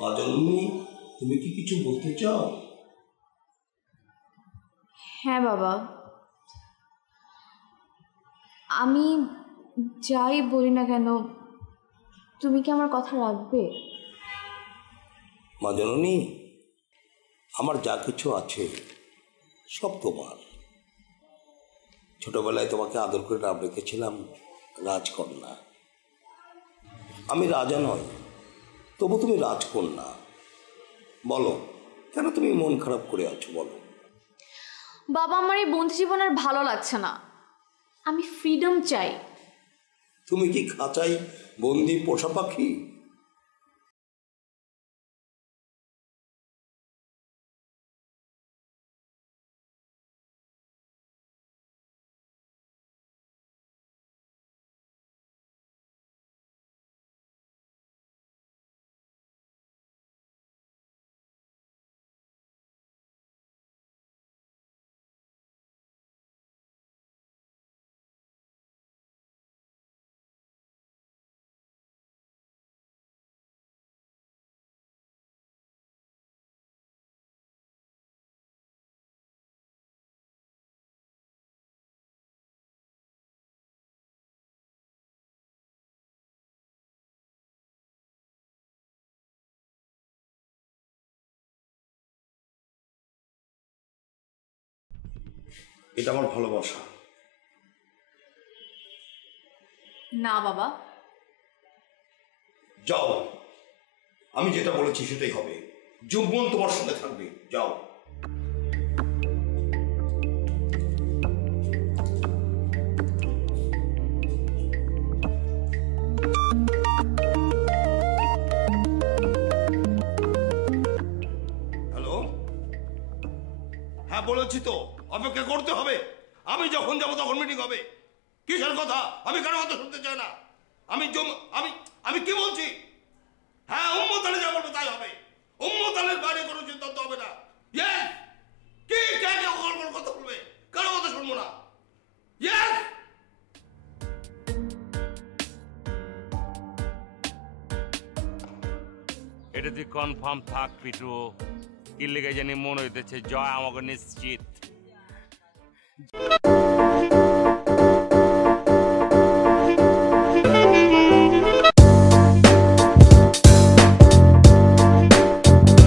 মা জননী, তুমি কি কিছু বলতে চাও? হ্যাঁ বাবা, আমি যাই বলি না কেন তুমি কি আমার কথা রাখবে? মা জননী, আমার যা কিছু আছে সব তোমার। ছোটবেলায় তোমাকে আদর করে নাম রেখেছিলাম রাজকন্যা। আমি রাজা নই, তবু তুমি রাজকন্যা। বলো, কেন তুমি মন খারাপ করে আছো বলো? বাবা, আমার এই বন্দি জীবন আর ভালো লাগছে না, আমি ফ্রিডম চাই। তুমি কি খাঁচাই বন্দি পোষা পাখি? এটা আমার ভালোবাসা। না বাবা। যাও, আমি যেটা বলেছি সেটাই হবে। যৌবন তোমার সঙ্গে থাকবে। যাও। হ্যালো, হ্যাঁ বলেছি তো, অপেক্ষা করতে হবে। আমি যখন যাবো তখন মিটিং হবে। কিসের কথা? আমি কারো কথা শুনতে চাই না। আমি আমি কি বলছি? হ্যাঁ, উম্মত আলী যা বলবে তাই হবে। উম্মত আলীর বাইরে কোনো সিদ্ধান্ত হবে না। কি কে কথা বলবে? কারো কথা শুনবো না। এটা তুই কনফার্ম থাক পিটু, কি লেগে জানি মনে হইতেছে জয় আমাকে নিশ্চিত।